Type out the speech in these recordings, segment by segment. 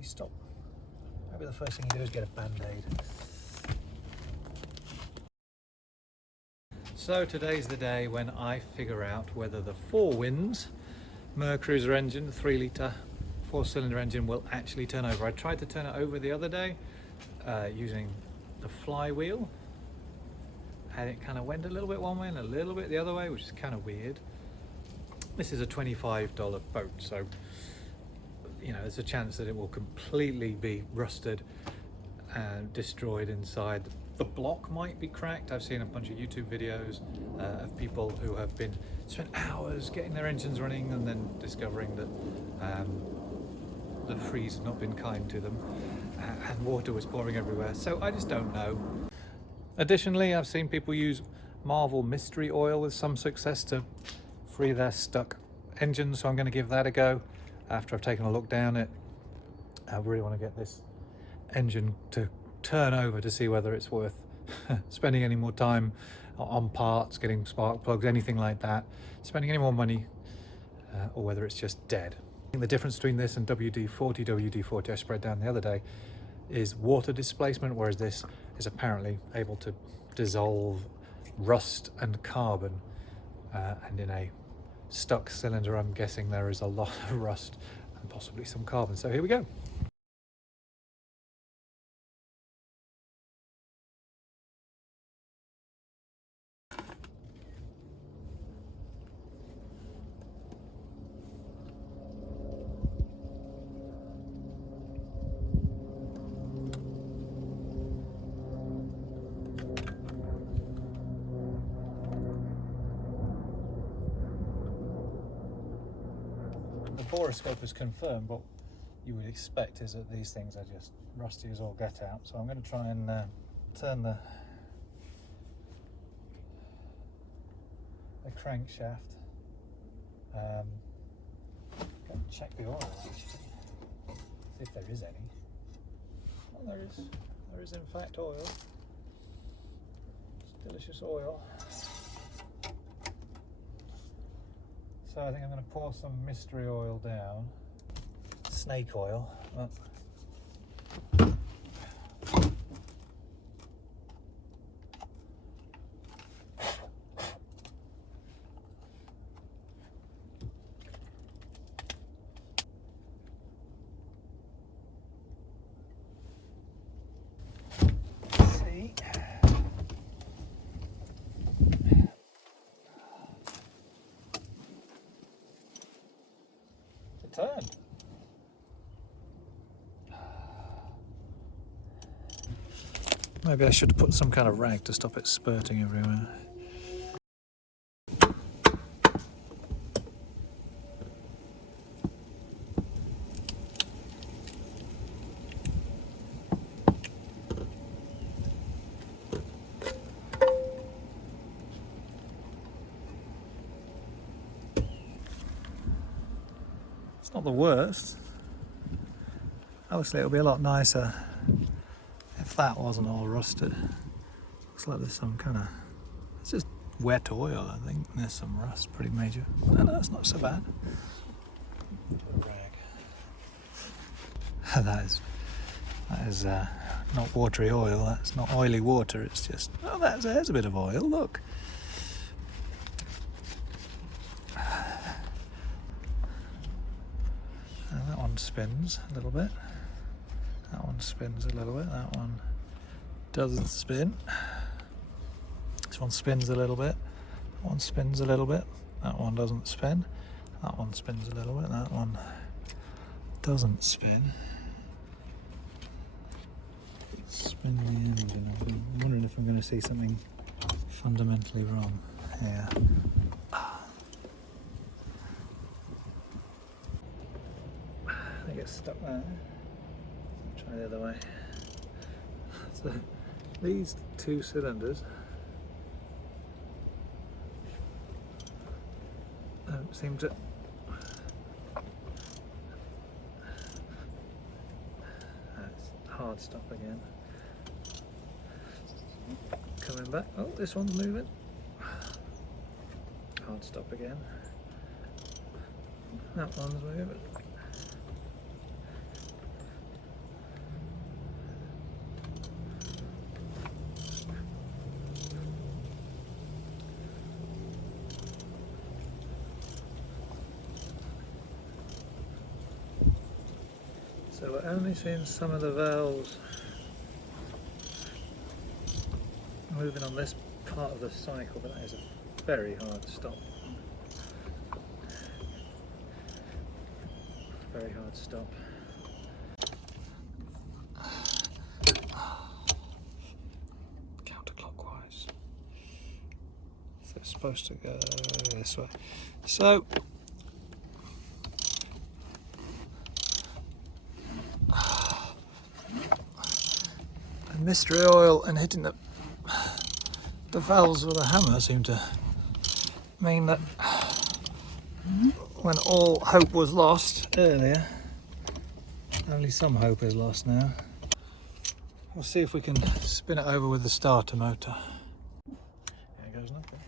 You stop. Maybe the first thing you do is get a band-aid. So today's the day when I figure out whether the Four Winds Mercruiser engine, the 3 litre 4-cylinder engine, will actually turn over. I tried to turn it over the other day using the flywheel, and it kind of went a little bit one way and a little bit the other way, which is kind of weird. This is a $25 boat, so you know there's a chance that it will completely be rusted and destroyed inside. The block might be cracked. I've seen a bunch of YouTube videos of people who have spent hours getting their engines running and then discovering that the freeze had not been kind to them and water was pouring everywhere. So I just don't know. Additionally, I've seen people use Marvel mystery oil with some success to free their stuck engines, so I'm going to give that a go after I've taken a look down it. I really want to get this engine to turn over to see whether it's worth spending any more time on parts, getting spark plugs, anything like that, spending any more money, or whether it's just dead. I think the difference between this and WD-40 I spread down the other day is water displacement, whereas this is apparently able to dissolve rust and carbon, and in a stuck cylinder I'm guessing there is a lot of rust and possibly some carbon. So here we go. The borescope is confirmed. What you would expect is that these things are just rusty as all get out. So I'm going to try and turn the crankshaft. Go and check the oil actually, see if there is any. Oh, there is in fact oil. It's delicious oil. So I think I'm going to pour some mystery oil down. Snake oil. Oh. See. It turned. Maybe I should put some kind of rag to stop it spurting everywhere. It's not the worst. Obviously it'll be a lot nicer if that wasn't all rusted. Looks like there's some kind of, it's just wet oil I think. There's some rust, pretty major. No, that's not so bad. Rag. That is not watery oil, that's not oily water, it's just, oh there's a bit of oil, look. And that one spins a little bit. That one spins a little bit, that one doesn't spin. This one spins a little bit, that one spins a little bit, that one doesn't spin. That one spins a little bit, that one doesn't spin. Spin the engine. I'm wondering if I'm going to see something fundamentally wrong here. I get stuck there. Try the other way. So these two cylinders don't seem to hard stop again. Coming back. Oh, this one's moving. Hard stop again. That one's moving. So we're only seeing some of the valves moving on this part of the cycle, but that is a very hard stop. Very hard stop. Counterclockwise. So it's supposed to go this way. So mystery oil and hitting the valves with a hammer seem to mean that when all hope was lost earlier, only some hope is lost now. We'll see if we can spin it over with the starter motor. There goes nothing.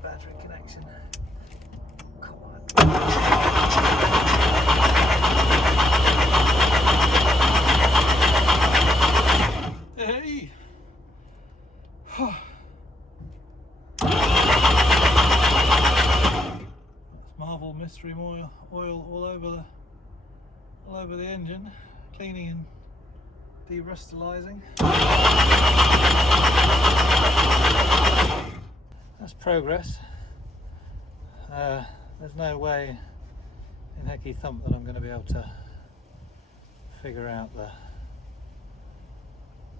Battery connection. Come on. Hey. Marvel mystery oil all over the engine, cleaning and de-rustalizing. That's progress. There's no way in hecky thump that I'm going to be able to figure out the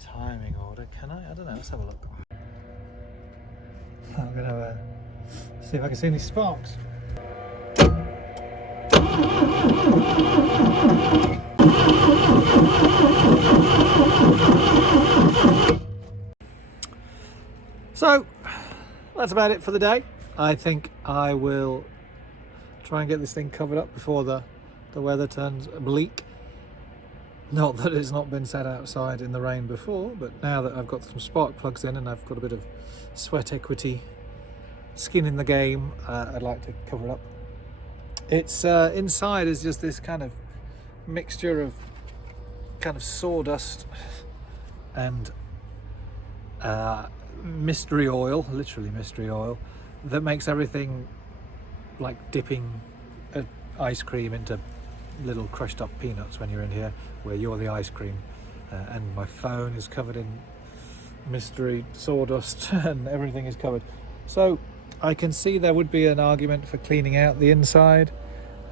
timing order, can I? I don't know, let's have a look. I'm going to see if I can see any sparks. So that's about it for the day. I think I will try and get this thing covered up before the weather turns bleak. Not that it's not been sat outside in the rain before, but now that I've got some spark plugs in and I've got a bit of sweat equity, skin in the game, I'd like to cover it up. It's inside is just this kind of mixture of kind of sawdust and mystery oil, literally mystery oil, that makes everything like dipping ice cream into little crushed up peanuts when you're in here, where you're the ice cream. And my phone is covered in mystery sawdust and everything is covered. So I can see there would be an argument for cleaning out the inside.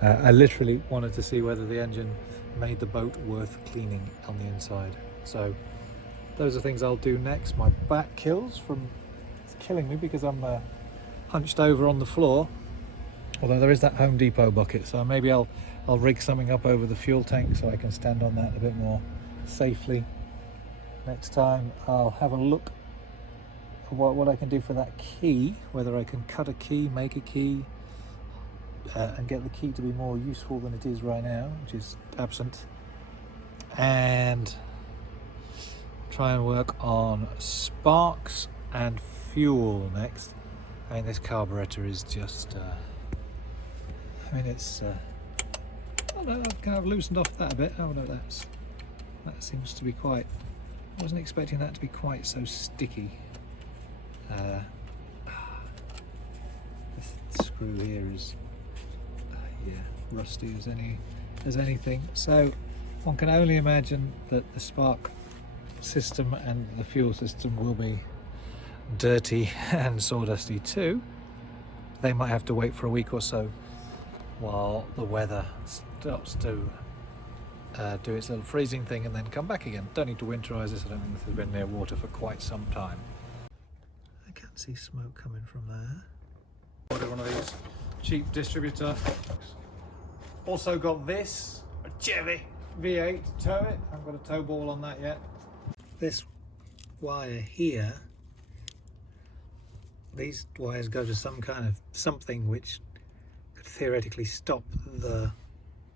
I literally wanted to see whether the engine made the boat worth cleaning on the inside. So those are things I'll do next. My back it's killing me because I'm hunched over on the floor, although there is that Home Depot bucket, so maybe I'll rig something up over the fuel tank so I can stand on that a bit more safely. Next time I'll have a look at what I can do for that key, whether I can cut a key, make a key, and get the key to be more useful than it is right now, which is absent, and try and work on sparks and fuel next. I mean, this carburetor is just it's I don't know, I've kind of loosened off that a bit. Oh no, that seems to be quite, I wasn't expecting that to be quite so sticky. This screw here is rusty as anything. So one can only imagine that the spark system and the fuel system will be dirty and sawdusty too. They might have to wait for a week or so while the weather starts to do its little freezing thing and then come back again. Don't need to winterize this. I don't think this has been near water for quite some time. I can't see smoke coming from there. Ordered one of these cheap distributor. Also got this, a Chevy V8 to tow it. I haven't got a tow ball on that yet. This wire here, these wires go to some kind of something which could theoretically stop the